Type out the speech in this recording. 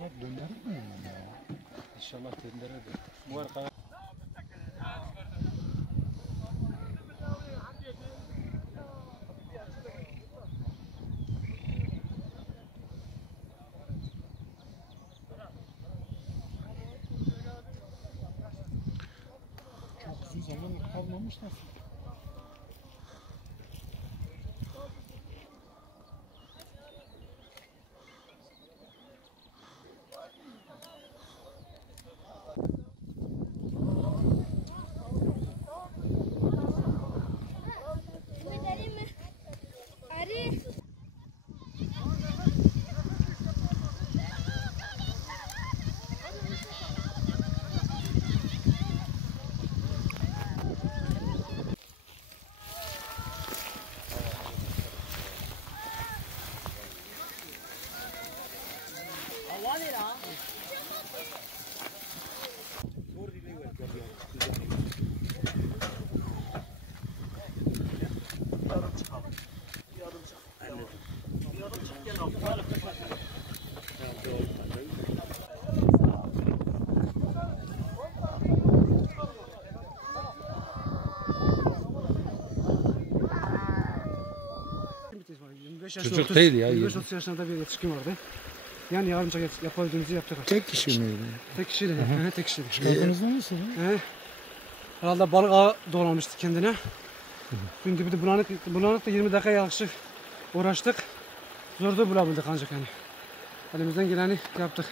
Döndürür mü ya? İnşallah döndürür. Bu arka çok uzun zaman kalmamış nasıl? Çocuk değil ya. 25-30 yaşlarında bir yetişkin vardı. Yani yardımcı yapabildiğimizi yaptık. Tek kişi miydi? Tek kişiydi. Tek kişiydi. Çıkardınız nasıl? Herhalde balık ağı dolanmıştı kendine. Şimdi bir de bulanık da 20 dakika yaklaşık uğraştık. Zor da bulabildik ancak yani. Elimizden geleni yaptık.